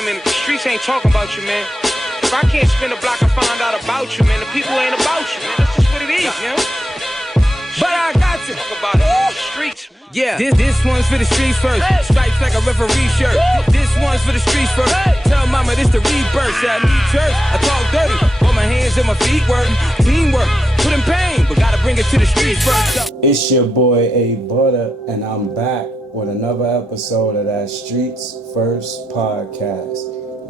saying, man, if the streets ain't talking about you, man, if I can't spin a block and find out about you, man, the people ain't about you, man. That's just what it is, you know? But I got to talk about it in the streets, man. Yeah, this one's for the streets first. Stripes like a referee shirt. This one's for the streets first. Tell mama this the rebirth. Say I need church, I talk dirty. Put my hands and my feet work. Teamwork, put in pain, but gotta bring it to the streets first. It's your boy Butta, and I'm back with another episode of that Streets First podcast.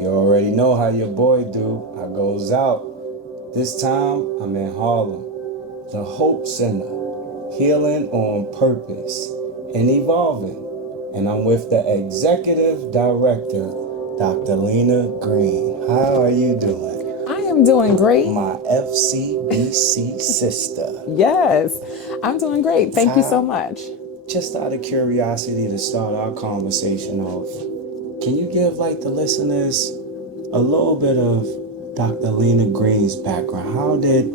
You already know how your boy do. I goes out. This time I'm in Harlem, the Hope Center, healing on purpose and evolving. And I'm with the executive director, Dr. Lena Green. How are you doing? I am doing great. My FCBC sister. Yes, I'm doing great. Thank you so much. Just out of curiosity to start our conversation off, can you give the listeners a little bit of Dr. Lena Green's background? How did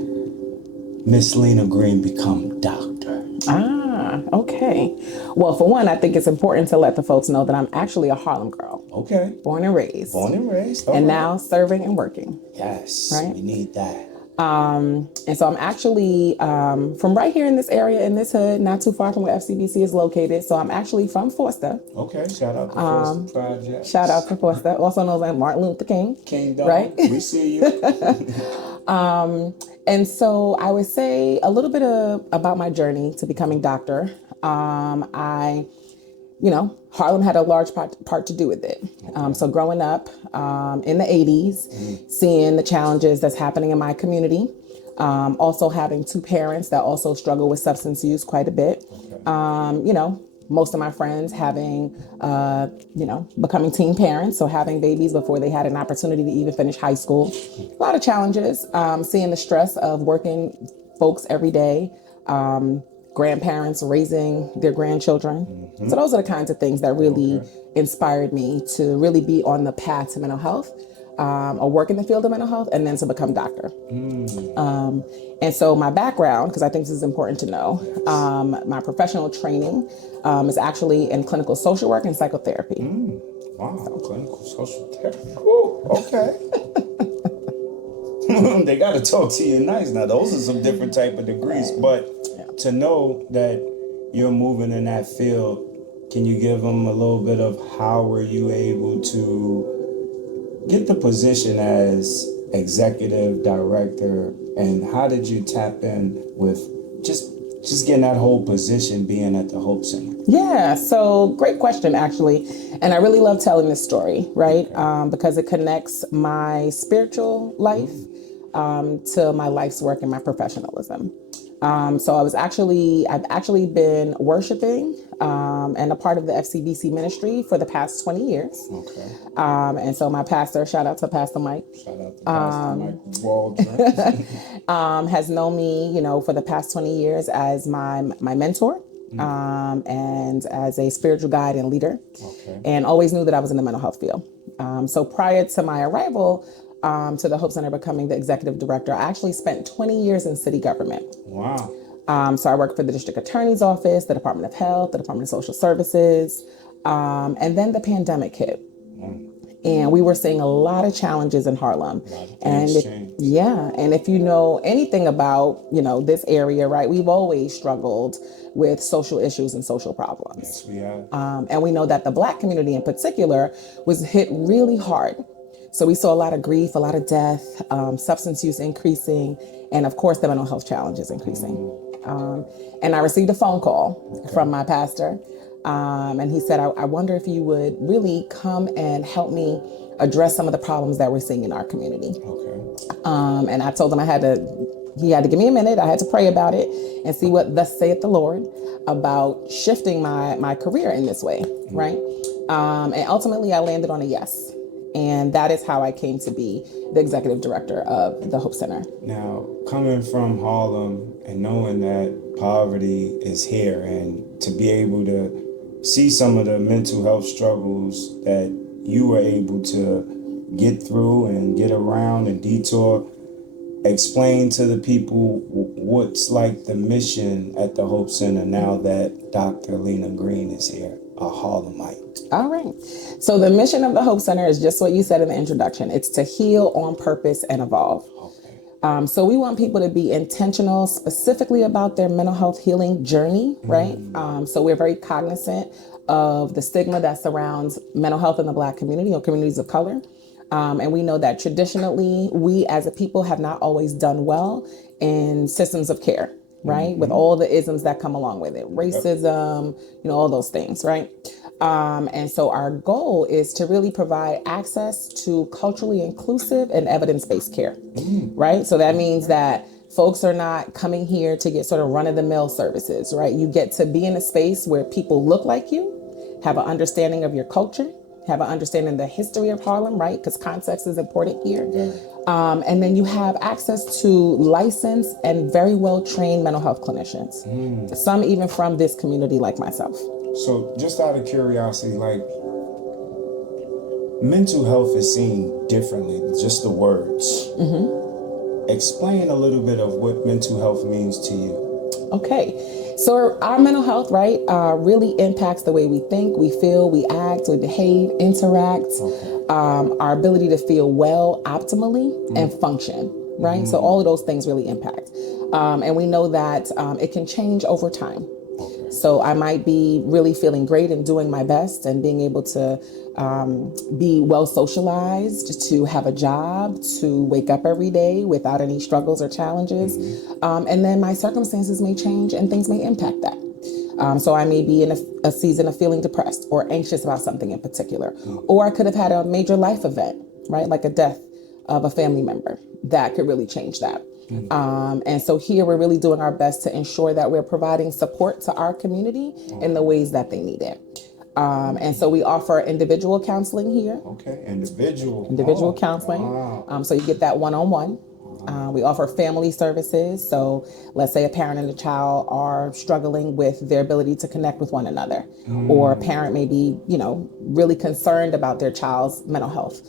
Miss Lena Green become doctor? Okay. Well, for one, I think it's important to let the folks know that I'm actually a Harlem girl. Okay. Born and raised. Born and raised. And now serving and working. Yes. Right? We need that. And so I'm actually from right here in this area, in this hood, not too far from where FCBC is located. So I'm actually from Forster. Okay. Shout out to Forster Project. Shout out to Forster, also known as Martin Luther King. Kingdom. Right? We see you. And so I would say a little bit about my journey to becoming doctor. Harlem had a large part to do with it. So growing up in the 80s, seeing the challenges that's happening in my community, also having two parents that also struggle with substance use quite a bit. Most of my friends having, becoming teen parents, so having babies before they had an opportunity to even finish high school. A lot of challenges, seeing the stress of working folks every day, grandparents raising their grandchildren. Mm-hmm. So those are the kinds of things that really inspired me to really be on the path to mental health, or work in the field of mental health, and then to become doctor. And so my background, because I think this is important to know, my professional training is actually in clinical social work and psychotherapy. Wow, clinical social therapy. Oh, okay. They got to talk to you nice. Now, those are some different type of degrees, but to know that you're moving in that field, can you give them a little bit of how were you able to get the position as executive director, and how did you tap in with just getting that whole position being at the Hope Center? Yeah, so great question, actually. And I really love telling this story, right? Because it connects my spiritual life to my life's work and my professionalism. So I've actually been worshiping and a part of the FCBC ministry for the past 20 years. Okay. And so my pastor, shout out to Pastor Mike. Shout out to Pastor Mike Waldron. Has known me, for the past 20 years as my mentor. And as a spiritual guide and leader, and always knew that I was in the mental health field. So prior to my arrival to the Hope Center, becoming the executive director, I actually spent 20 years in city government. Wow. So I worked for the district attorney's office, the Department of Health, the Department of Social Services, and then the pandemic hit. And we were seeing a lot of challenges in Harlem. And if you know anything about, this area, right, we've always struggled with social issues and social problems. Yes, we have. And we know that the Black community in particular was hit really hard. So we saw a lot of grief, a lot of death, substance use increasing, and of course the mental health challenges increasing. And I received a phone call from my pastor. And he said, I wonder if you would really come and help me address some of the problems that we're seeing in our community. And I told him he had to give me a minute. I had to pray about it and see what thus saith the Lord about shifting my career in this way, right? And ultimately I landed on a yes. And that is how I came to be the executive director of the Hope Center. Now, coming from Harlem and knowing that poverty is here, and to be able to see some of the mental health struggles that you were able to get through and get around and detour, explain to the people what's like the mission at the Hope Center now that Dr. Lena Green is here. a Harlemite? All right. So the mission of the Hope Center is just what you said in the introduction. It's to heal on purpose and evolve. Okay. So we want people to be intentional specifically about their mental health healing journey, right? So we're very cognizant of the stigma that surrounds mental health in the Black community or communities of color. And we know that traditionally, we as a people have not always done well in systems of care, right? With all the isms that come along with it, racism, all those things, right? And so our goal is to really provide access to culturally inclusive and evidence-based care, right? So that means that folks are not coming here to get sort of run-of-the-mill services, right? You get to be in a space where people look like you, have an understanding of your culture, have an understanding of the history of Harlem, right? Because context is important here. And then you have access to licensed and very well-trained mental health clinicians, some even from this community like myself. So just out of curiosity, like, mental health is seen differently, just the words. Explain a little bit of what mental health means to you. Okay. So our mental health, right, really impacts the way we think, we feel, we act, we behave, interact, our ability to feel well optimally and function, right? So all of those things really impact. And we know that it can change over time. So I might be really feeling great and doing my best and being able to be well socialized, to have a job, to wake up every day without any struggles or challenges. And then my circumstances may change and things may impact that. So I may be in a season of feeling depressed or anxious about something in particular. Or I could have had a major life event, right? Like a death of a family member that could really change that. And so here we're really doing our best to ensure that we're providing support to our community in the ways that they need it. And so we offer individual counseling here. Okay, individual Counseling. Wow. So you get that one-on-one. We offer family services. So let's say a parent and a child are struggling with their ability to connect with one another, or a parent may be, really concerned about their child's mental health.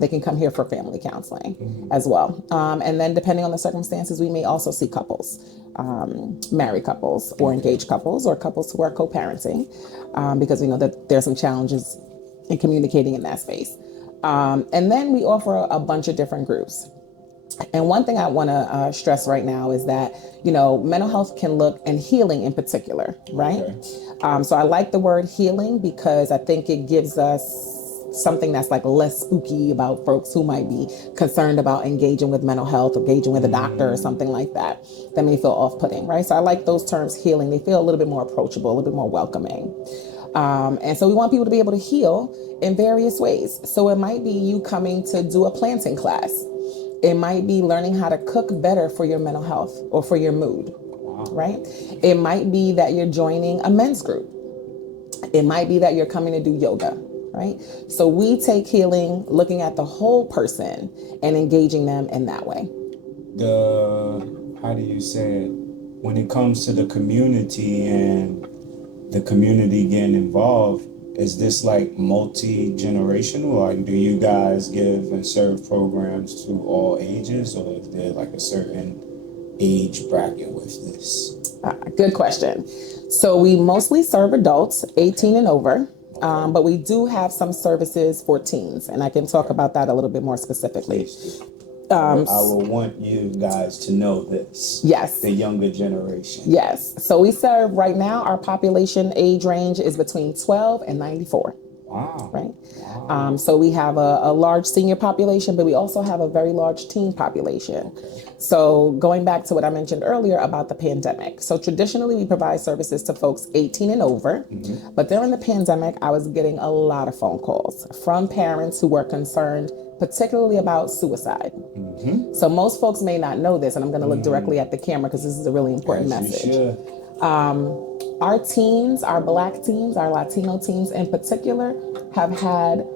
They can come here for family counseling as well. And then depending on the circumstances, we may also see couples, married couples or engaged couples or couples who are co-parenting, because we know that there's some challenges in communicating in that space. And then we offer a bunch of different groups. And one thing I want to stress right now is that, mental health can look, and healing in particular, right? So I like the word healing because I think it gives us something that's like less spooky about folks who might be concerned about engaging with mental health, engaging with a doctor or something like that may feel off-putting, right? So I like those terms, healing. They feel a little bit more approachable, a little bit more welcoming. And so we want people to be able to heal in various ways. So it might be you coming to do a planting class. It might be learning how to cook better for your mental health or for your mood, right? It might be that you're joining a men's group. It might be that you're coming to do yoga, right? So we take healing, looking at the whole person and engaging them in that way. How do you say it? When it comes to the community and the community getting involved, is this like multi-generational? Like, do you guys give and serve programs to all ages, or is there like a certain age bracket with this? Good question. So we mostly serve adults 18 and over, but we do have some services for teens, and I can talk about that a little bit more specifically. I will want you guys to know this. Yes. The younger generation. Yes. So we serve right now, our population age range is between 12 and 94. Wow. Right. Wow. So we have a large senior population, but we also have a very large teen population. Okay. So going back to what I mentioned earlier about the pandemic. So traditionally we provide services to folks 18 and over, but during the pandemic, I was getting a lot of phone calls from parents who were concerned particularly about suicide. So most folks may not know this, and I'm going to look directly at the camera because this is a really important message. Our teens, our Black teens, our Latino teens in particular, have had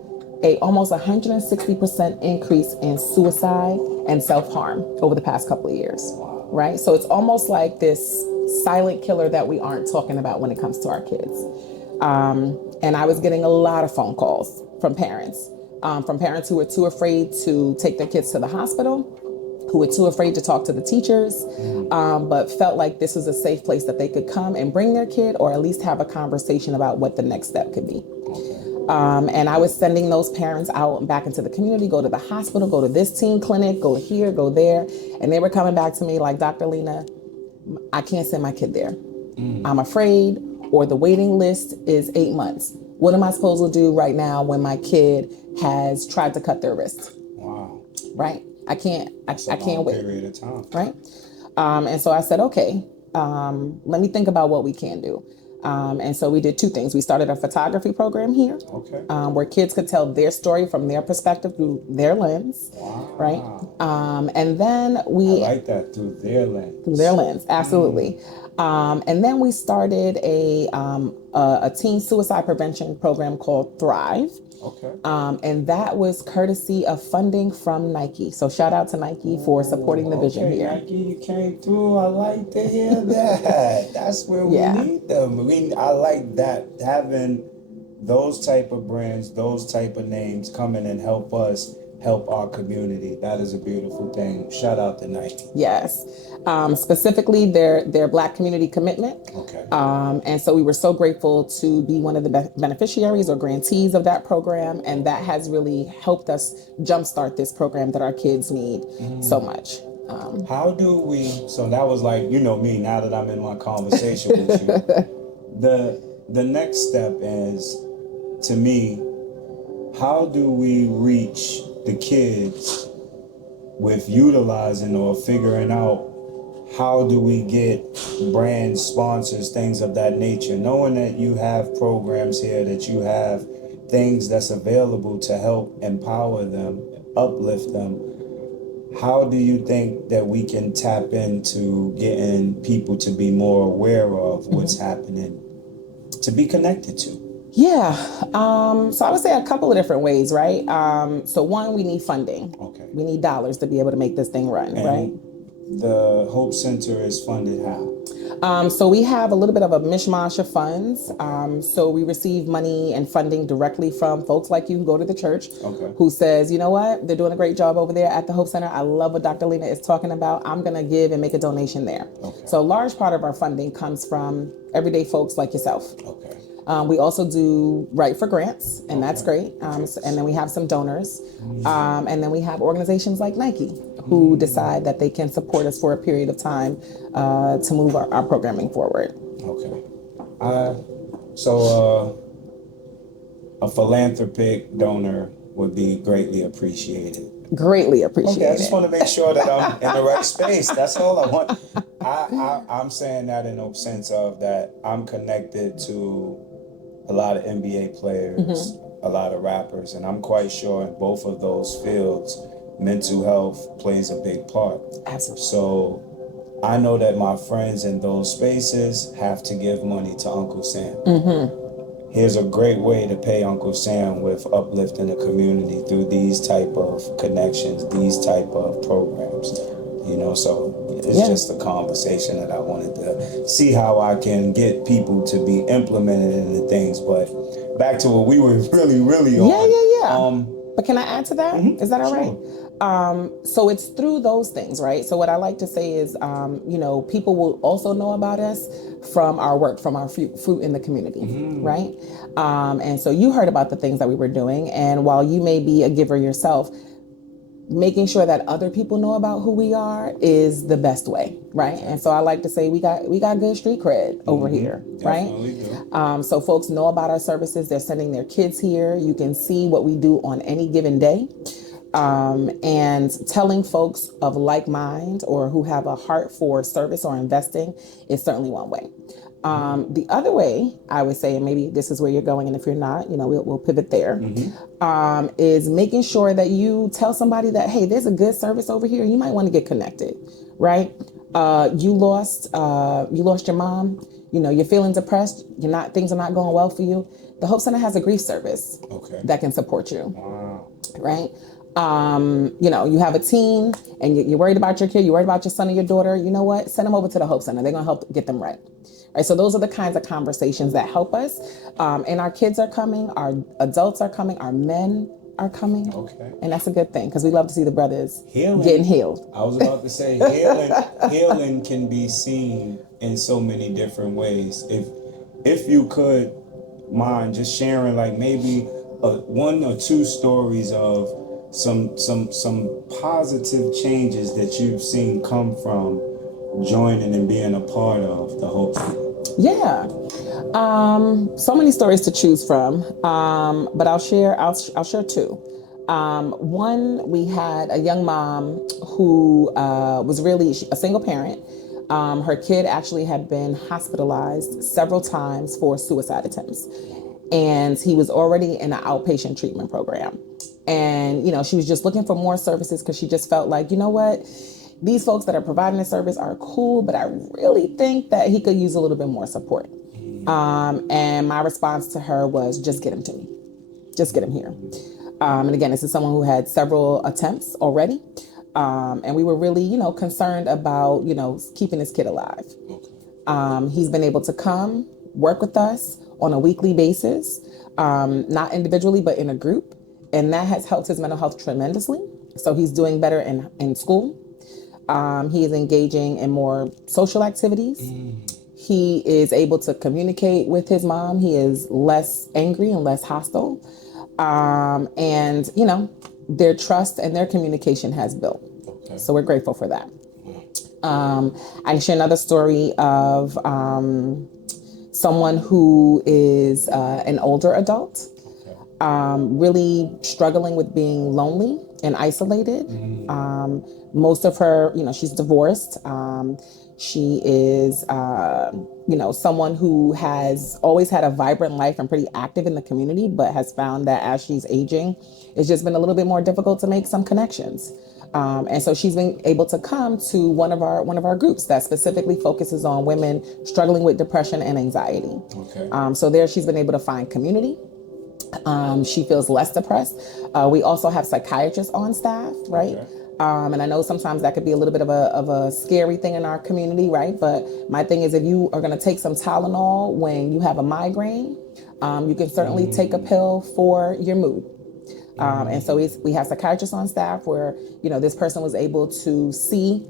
a almost 160% increase in suicide and self-harm over the past couple of years, right? So it's almost like this silent killer that we aren't talking about when it comes to our kids. And I was getting a lot of phone calls from parents who were too afraid to take their kids to the hospital, who were too afraid to talk to the teachers, but felt like this was a safe place that they could come and bring their kid, or at least have a conversation about what the next step could be. And I was sending those parents out and back into the community, go to the hospital, go to this teen clinic, go here, go there. And they were coming back to me like, Dr. Lena, I can't send my kid there. I'm afraid, or the waiting list is 8 months. What am I supposed to do right now when my kid has tried to cut their wrist? Wow. Right? I can't wait. Period of time. Right? And so I said, okay, let me think about what we can do. And so we did two things. We started a photography program here, where kids could tell their story from their perspective through their lens, right? And then I like that, through their lens. Through their lens, absolutely. And then we started a teen suicide prevention program called Thrive. And that was courtesy of funding from Nike. So shout out to Nike for supporting the vision here. Nike, you came through. I like to hear that. That's where we need them. I like that, having those type of brands, those type of names come in and help us help our community. That is a beautiful thing. Shout out to Nike. Yes. Specifically their Black community commitment. And so we were so grateful to be one of the beneficiaries or grantees of that program. And that has really helped us jumpstart this program that our kids need so much. How do we, so that was like, you know me, now that I'm in my conversation with you, the next step is, to me, how do we reach the kids with utilizing or figuring out how do we get brand sponsors, things of that nature, knowing that you have programs here, that you have things that's available to help empower them, uplift them. How do you think that we can tap into getting people to be more aware of what's happening, to be connected to? Yeah. So I would say a couple of different ways, right? So one, we need funding. We need dollars to be able to make this thing run, right? The Hope Center is funded how? So we have a little bit of a mishmash of funds. So we receive money and funding directly from folks like you who go to the church, who says, you know what, they're doing a great job over there at the Hope Center. I love what Dr. Lena is talking about. I'm going to give and make a donation there. So a large part of our funding comes from everyday folks like yourself. We also do write for grants, and that's great. And then we have some donors. And then we have organizations like Nike who decide that they can support us for a period of time to move our programming forward. So a philanthropic donor would be greatly appreciated. Greatly appreciated. I just want to make sure that I'm in the right space. That's all I want. I'm saying that in the sense of that I'm connected to a lot of NBA players, a lot of rappers, and I'm quite sure in both of those fields, mental health plays a big part. Absolutely. So I know that my friends in those spaces have to give money to Uncle Sam. Here's a great way to pay Uncle Sam with uplifting the community through these type of connections, these type of programs. You know, so it's just a conversation that I wanted to see how I can get people to be implemented in the things. But back to what we were really on. But can I add to that? Is that all right? So it's through those things, right? So what I like to say is, you know, people will also know about us from our work, from our fruit in the community, right? And so you heard about the things that we were doing. And while you may be a giver yourself, making sure that other people know about who we are is the best way, right? And so I like to say we got good street cred over here, right? So folks know about our services. They're sending their kids here. You can see what we do on any given day. And telling folks of like mind or who have a heart for service or investing is certainly one way. The other way, I would say, and maybe this is where you're going, and if you're not, you know, we'll pivot there, is making sure that you tell somebody that, hey, there's a good service over here. You might want to get connected, right? You lost your mom. You know, you're feeling depressed. Things are not going well for you. The Hope Center has a grief service that can support you, right? You know, you have a teen and you're worried about your kid, you're worried about your son or your daughter. You know what? Send them over to the Hope Center. They're going to help get them right. Right, so those are the kinds of conversations that help us. And our kids are coming, our adults are coming, our men are coming. Okay. And that's a good thing because we love to see the brothers Healing. getting healed. I was about to say healing can be seen in so many different ways. If you could mind just sharing like maybe one or two stories of some positive changes that you've seen come from joining and being a part of the Hope Field. Yeah. So many stories to choose from, but I'll share two. One, we had a young mom who was really a single parent. Her kid actually had been hospitalized several times for suicide attempts, and he was already in an outpatient treatment program. And she was just looking for more services because she just felt like, you know what, these folks that are providing the service are cool, but I really think that he could use a little bit more support. And my response to her was, just get him to me. Just get him here. And again, this is someone who had several attempts already. And we were really, concerned about, keeping this kid alive. He's been able to come work with us on a weekly basis, not individually, but in a group. And that has helped his mental health tremendously. So he's doing better in school. He is engaging in more social activities. He is able to communicate with his mom. He is less angry and less hostile. And, their trust and their communication has built. Okay. So we're grateful for that. I can share another story of someone who is an older adult, really struggling with being lonely and isolated. Most of her, she's divorced. She is, someone who has always had a vibrant life and pretty active in the community, but has found that as she's aging, it's just been a little bit more difficult to make some connections. And so she's been able to come to one of our groups that specifically focuses on women struggling with depression and anxiety. Okay. So there she's been able to find community. She feels less depressed. We also have psychiatrists on staff, right? Okay. And I know sometimes that could be a little bit of a scary thing in our community, right? But my thing is, if you are going to take some Tylenol when you have a migraine, you can certainly take a pill for your mood. And so we have psychiatrists on staff where, this person was able to see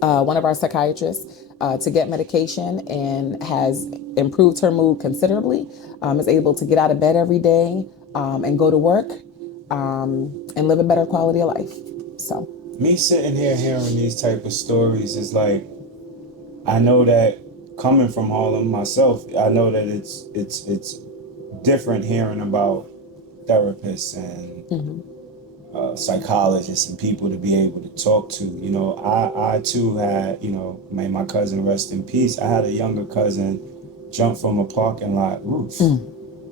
one of our psychiatrists to get medication and has improved her mood considerably, is able to get out of bed every day and go to work and live a better quality of life. So me sitting here hearing these type of stories is like, I know that coming from Harlem myself, I know that it's different hearing about therapists and psychologists and people to be able to talk to. I too had, may my cousin rest in peace. I had a younger cousin jump from a parking lot roof.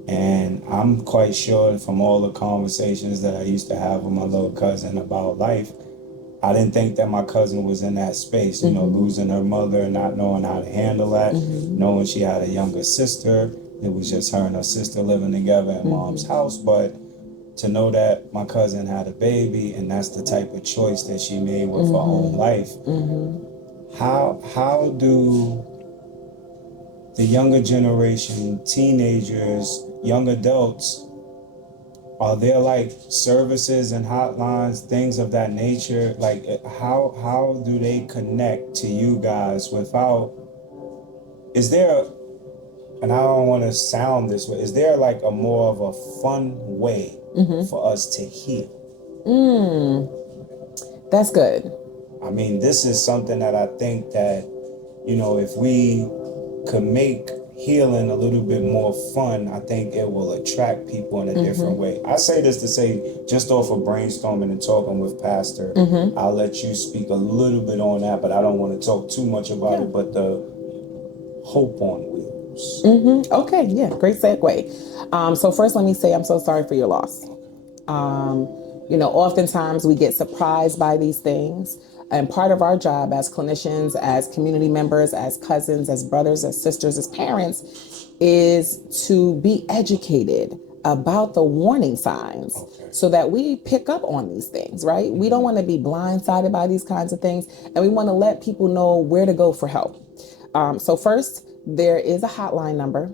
And I'm quite sure from all the conversations that I used to have with my little cousin about life, I didn't think that my cousin was in that space, losing her mother and not knowing how to handle that, knowing she had a younger sister. It was just her and her sister living together in mom's house. But to know that my cousin had a baby and that's the type of choice that she made with her own life, how do the younger generation, teenagers, young adults, are there like services and hotlines, things of that nature? Like how do they connect to you guys without, and I don't want to sound this way, is there like a more of a fun way for us to heal? That's good. I mean, this is something that I think that, if we could make healing a little bit more fun, I think it will attract people in a different way. I say this to say, just off of brainstorming and talking with Pastor, I'll let you speak a little bit on that, but I don't want to talk too much about it, but the hope on wheels. Okay, yeah, great segue. So first let me say I'm so sorry for your loss. Oftentimes we get surprised by these things. And part of our job as clinicians, as community members, as cousins, as brothers, as sisters, as parents, is to be educated about the warning signs so that we pick up on these things, right? We don't want to be blindsided by these kinds of things, and we want to let people know where to go for help. So first, there is a hotline number.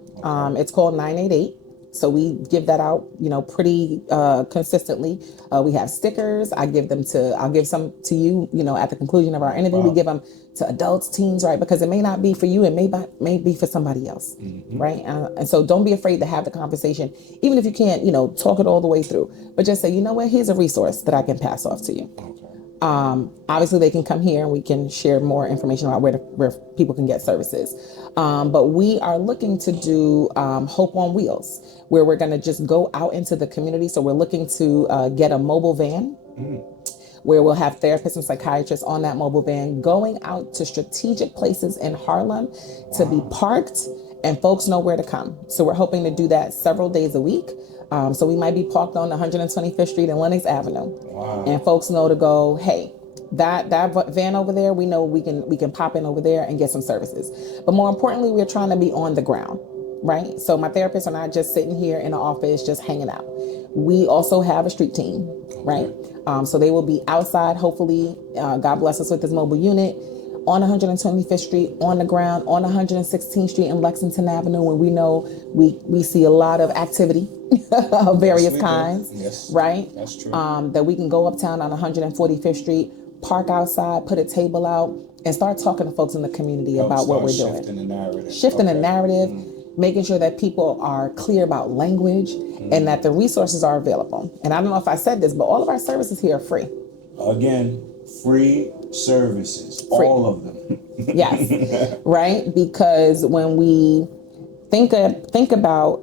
It's called 988. So we give that out, pretty consistently. We have stickers. I'll give some to you, at the conclusion of our interview. Wow. We give them to adults, teens, right? Because it may not be for you. It may be for somebody else, right? And so don't be afraid to have the conversation, even if you can't, talk it all the way through. But just say, you know what? Here's a resource that I can pass off to you. Obviously, they can come here and we can share more information about where people can get services. But we are looking to do Hope on Wheels, where we're going to just go out into the community. So we're looking to get a mobile van where we'll have therapists and psychiatrists on that mobile van going out to strategic places in Harlem to be parked, and folks know where to come. So we're hoping to do that several days a week. So we might be parked on 125th Street and Lenox Avenue. Wow. And folks know to go, hey, that van over there, we know we can pop in over there and get some services. But more importantly, we're trying to be on the ground, right? So my therapists are not just sitting here in the office, just hanging out. We also have a street team, right? So they will be outside, hopefully, God bless us with this mobile unit, on 125th Street, on the ground, on 116th Street and Lexington Avenue, where we know we see a lot of activity of various kinds, right? That's true. That we can go uptown on 145th Street, park outside, put a table out, and start talking to folks in the community about what we're doing. Shifting the narrative, making sure that people are clear about language and that the resources are available. And I don't know if I said this, but all of our services here are free. Again, free services, all of them. Yes, right? Because when we think about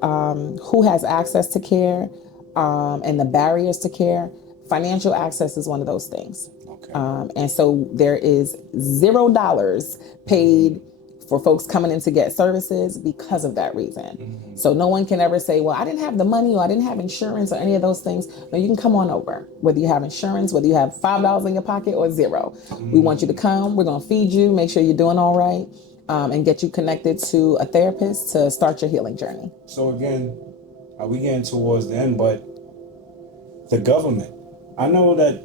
who has access to care and the barriers to care, financial access is one of those things. Okay. And so there is $0 paid for folks coming in to get services because of that reason. So no one can ever say, well, I didn't have the money or I didn't have insurance or any of those things. No, you can come on over, whether you have insurance, whether you have $5 in your pocket or $0. We want you to come. We're going to feed you, make sure you're doing all right, and get you connected to a therapist to start your healing journey. So again, we getting towards the end, but the government, I know that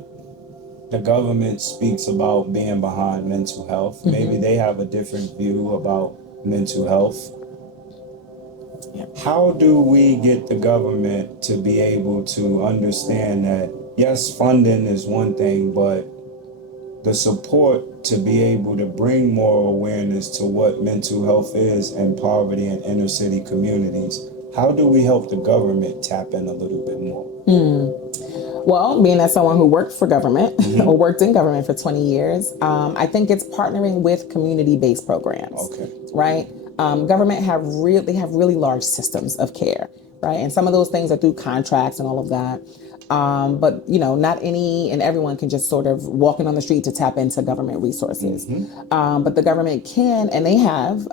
the government speaks about being behind mental health. Maybe they have a different view about mental health. How do we get the government to be able to understand that, yes, funding is one thing, but the support to be able to bring more awareness to what mental health is and poverty in inner city communities? How do we help the government tap in a little bit more? Well, being as someone who worked for government or worked in government for 20 years, I think it's partnering with community-based programs, right? Government have really large systems of care, right? And some of those things are through contracts and all of that. But, not any and everyone can just sort of walk in on the street to tap into government resources. But the government can, and they have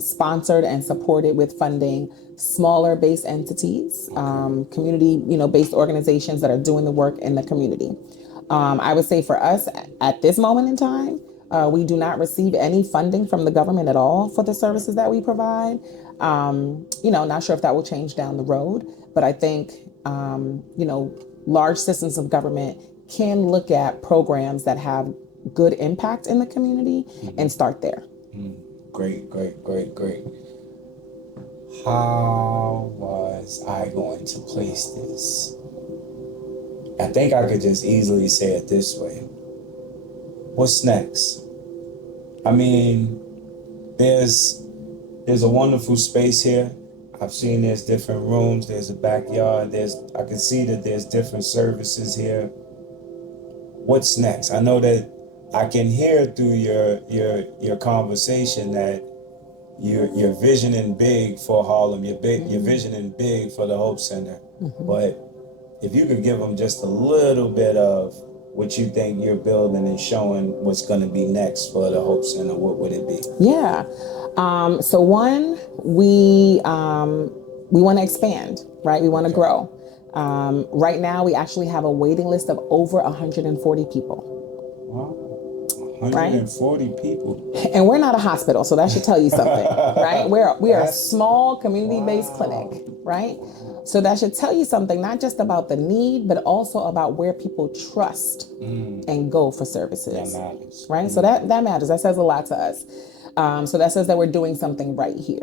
sponsored and supported with funding smaller based entities, community, based organizations that are doing the work in the community. I would say for us at this moment in time, we do not receive any funding from the government at all for the services that we provide. Not sure if that will change down the road, but I think, large systems of government can look at programs that have good impact in the community and start there. Great. How was I going to place this? I think I could just easily say it this way. What's next? I mean, there's a wonderful space here. I've seen there's different rooms, there's a backyard, I can see that there's different services here. What's next? I know that I can hear through your conversation that you're visioning big for Harlem, you're visioning big for the Hope Center. But if you could give them just a little bit of what you think you're building and showing what's going to be next for the Hope Center, what would it be? Yeah. So one, we want to expand, right? We want to grow. Right now, we actually have a waiting list of over 140 people. Wow. 140 people. And we're not a hospital, so that should tell you something, right? We are a small community-based clinic, right? So that should tell you something, not just about the need, but also about where people trust and go for services. That matters. Right? So that matters. That says a lot to us. So that says that we're doing something right here.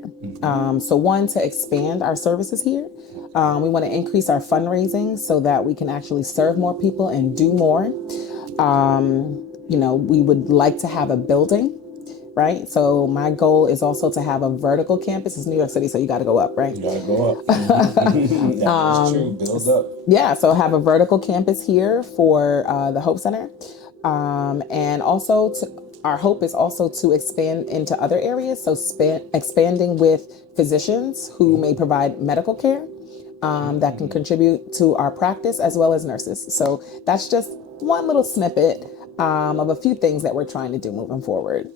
So one, to expand our services here. We want to increase our fundraising so that we can actually serve more people and do more. We would like to have a building, right? So my goal is also to have a vertical campus. It's New York City, so you got to go up, right? You got to go up. That is true. Build up. Yeah, so have a vertical campus here for the Hope Center. And also our hope is also to expand into other areas. So expanding with physicians who may provide medical care that can contribute to our practice, as well as nurses. So that's just one little snippet of a few things that we're trying to do moving forward.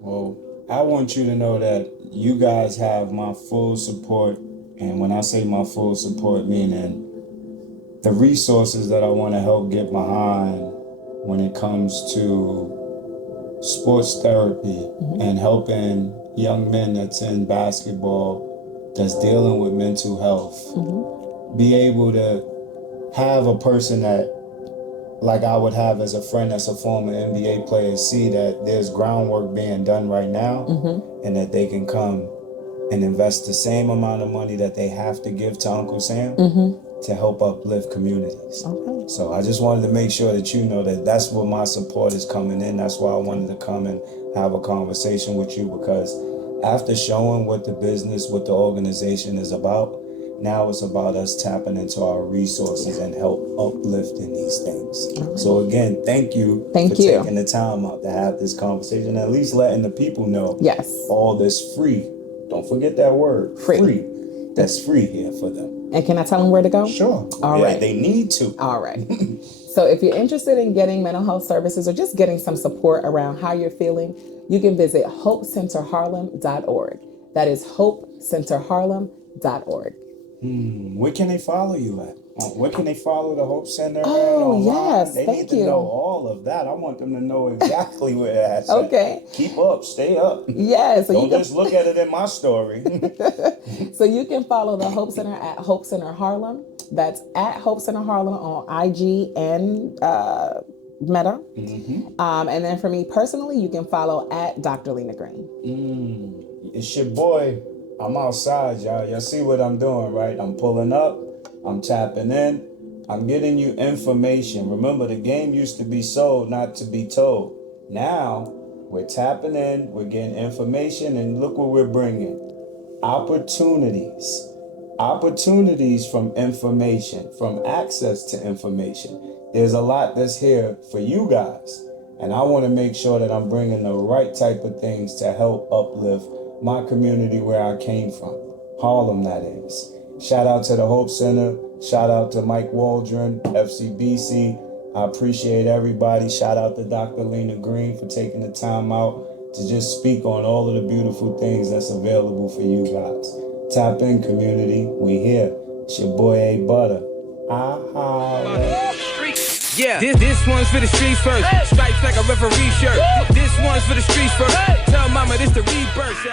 Well, I want you to know that you guys have my full support. And when I say my full support, meaning the resources that I want to help get behind when it comes to sports therapy and helping young men that's in basketball, that's dealing with mental health, be able to have a person that, like I would have as a friend that's a former NBA player, see that there's groundwork being done right now and that they can come and invest the same amount of money that they have to give to Uncle Sam to help uplift communities. Okay. So I just wanted to make sure that you know that that's where my support is coming in. That's why I wanted to come and have a conversation with you, because after showing what the business, what the organization is about, now it's about us tapping into our resources and help uplifting these things. Mm-hmm. So again, thank you for taking the time out to have this conversation, at least letting the people know all this free. Don't forget that word, free. That's free here for them. And can I tell them where to go? Sure. All right. They need to. All right. So if you're interested in getting mental health services or just getting some support around how you're feeling, you can visit hopecenterharlem.org. That is hopecenterharlem.org. Where can they follow you at? Where can they follow the Hope Center? Oh, yes. They need to know all of that. I want them to know exactly where that's at. Okay. Keep up. Stay up. Yes. Don't just look at it in my story. So you can follow the Hope Center at Hope Center Harlem. That's at Hope Center Harlem on IG and Meta. And then for me personally, you can follow at Dr. Lena Green. It's your boy. I'm outside, y'all. Y'all see what I'm doing, right? I'm pulling up. I'm tapping in. I'm getting you information. Remember, the game used to be sold, not to be told. Now, we're tapping in. We're getting information. And look what we're bringing. Opportunities. Opportunities from information, from access to information. There's a lot that's here for you guys. And I want to make sure that I'm bringing the right type of things to help uplift my community where I came from. Harlem, that is. Shout out to the Hope Center. Shout out to Mike Waldron, FCBC. I appreciate everybody. Shout out to Dr. Lena Green for taking the time out to just speak on all of the beautiful things that's available for you guys. Tap in, community. We here. It's your boy Abutta. Yeah, this one's for the streets first. Stripes like a referee shirt. This one's for the streets first. Tell mama this the rebirth.